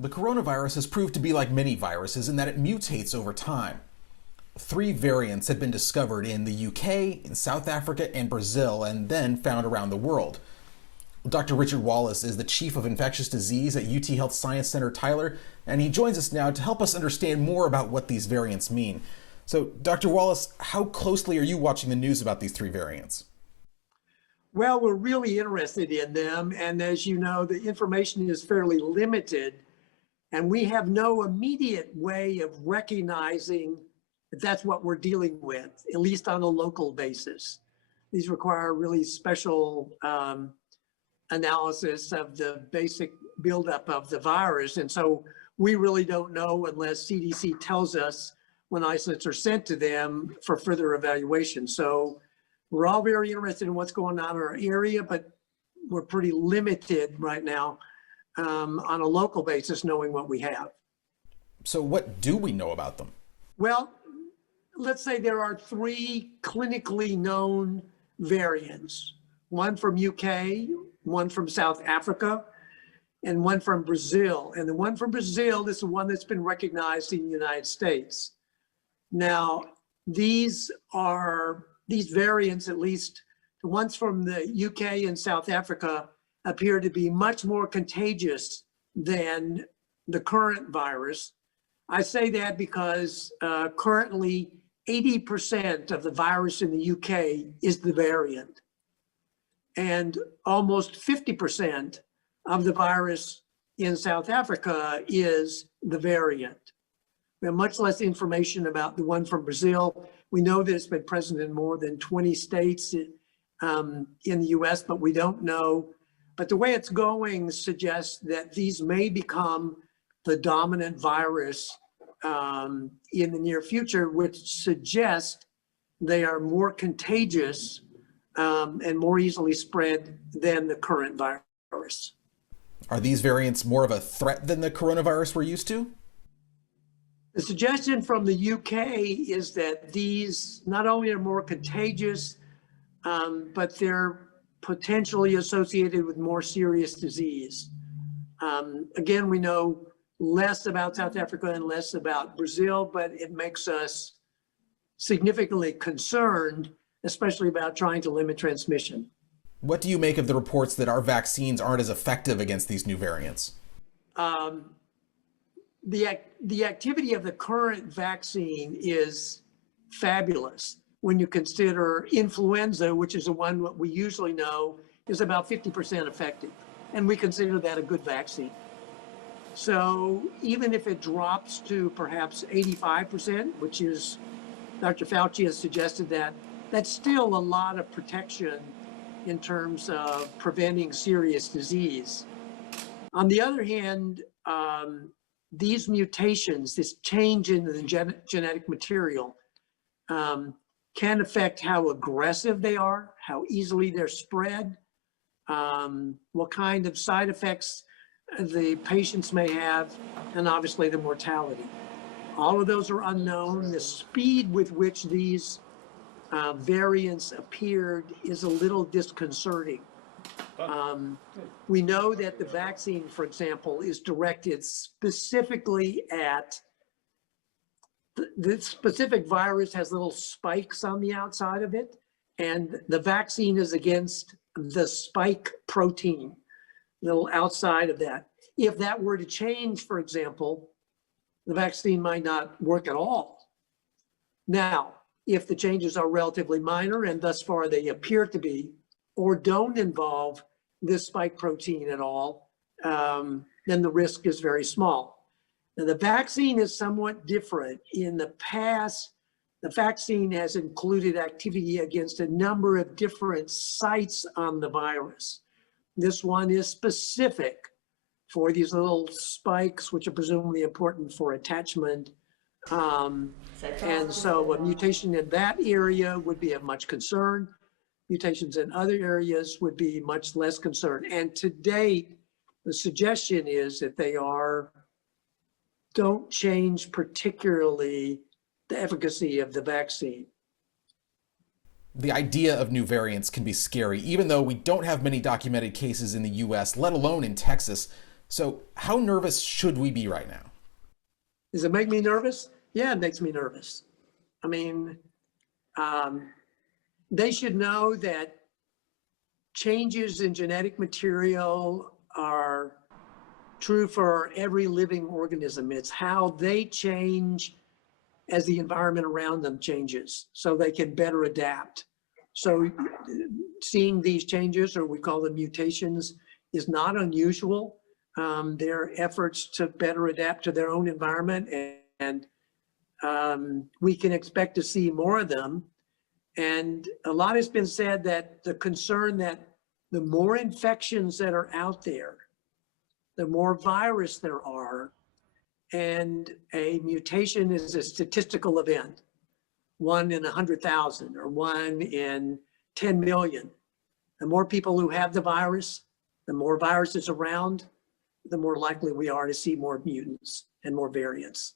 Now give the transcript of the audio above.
The coronavirus has proved to be like many viruses in that it mutates over time. 3 variants had been discovered in the UK, in South Africa, and Brazil, and then found around the world. Dr. Richard Wallace is the Chief of Infectious Disease at UT Health Science Center Tyler, and he joins us now to help us understand more about what these variants mean. So, Dr. Wallace, how closely are you watching the news about these 3 variants? Well, we're really interested in them, and as you know, the information is fairly limited, and we have no immediate way of recognizing that that's what we're dealing with, at least on a local basis. These require really special analysis of the basic buildup of the virus. And so we really don't know unless CDC tells us when isolates are sent to them for further evaluation. So we're all very interested in what's going on in our area, but we're pretty limited right now on a local basis, knowing what we have. So what do we know about them? Well, let's say there are 3 clinically known variants, one from UK, one from South Africa, and one from Brazil. And the one from Brazil is the one that's been recognized in the United States. Now, these variants, at least the ones from the UK and South Africa, appear to be much more contagious than the current virus. I say that because currently 80% of the virus in the UK is the variant, and almost 50% of the virus in South Africa is the variant. We have much less information about the one from Brazil. We know that it's been present in more than 20 states in the US, but we don't know. But the way it's going suggests that these may become the dominant virus in the near future, which suggests they are more contagious and more easily spread than the current virus. Are these variants more of a threat than the coronavirus we're used to? The suggestion from the UK is that these not only are more contagious, but they're potentially associated with more serious disease. Again, we know less about South Africa and less about Brazil, but it makes us significantly concerned, especially about trying to limit transmission. What do you make of the reports that our vaccines aren't as effective against these new variants? The activity of the current vaccine is fabulous when you consider influenza, which is the one that we usually know is about 50% effective, and we consider that a good vaccine. So even if it drops to perhaps 85%, which is, Dr. Fauci has suggested that, that's still a lot of protection in terms of preventing serious disease. On the other hand, these mutations, this change in the genetic material, can affect how aggressive they are, how easily they're spread, what kind of side effects the patients may have, and obviously the mortality. All of those are unknown. The speed with which these variants appeared is a little disconcerting. We know that the vaccine, for example, is directed specifically at the specific virus, has little spikes on the outside of it, and the vaccine is against the spike protein, little outside of that. If that were to change, for example, the vaccine might not work at all. Now, if the changes are relatively minor, and thus far they appear to be, or don't involve this spike protein at all, then the risk is very small. Now, the vaccine is somewhat different. In the past, the vaccine has included activity against a number of different sites on the virus. This one is specific for these little spikes, which are presumably important for attachment. And so a mutation in that area would be of much concern. Mutations in other areas would be much less concern. And to date, the suggestion is that they don't change particularly the efficacy of the vaccine. The idea of new variants can be scary, even though we don't have many documented cases in the US, let alone in Texas. So, how nervous should we be right now? Does it make me nervous? Yeah, it makes me nervous. I mean, um, they should know that changes in genetic material are true for every living organism. It's how they change as the environment around them changes, so they can better adapt. So seeing these changes, or we call them mutations, is not unusual. Their efforts to better adapt to their own environment, and we can expect to see more of them. And a lot has been said that the concern that the more infections that are out there, the more virus there are, and a mutation is a statistical event, 1 in 100,000 or 1 in 10 million. The more people who have the virus, the more viruses around, the more likely we are to see more mutants and more variants.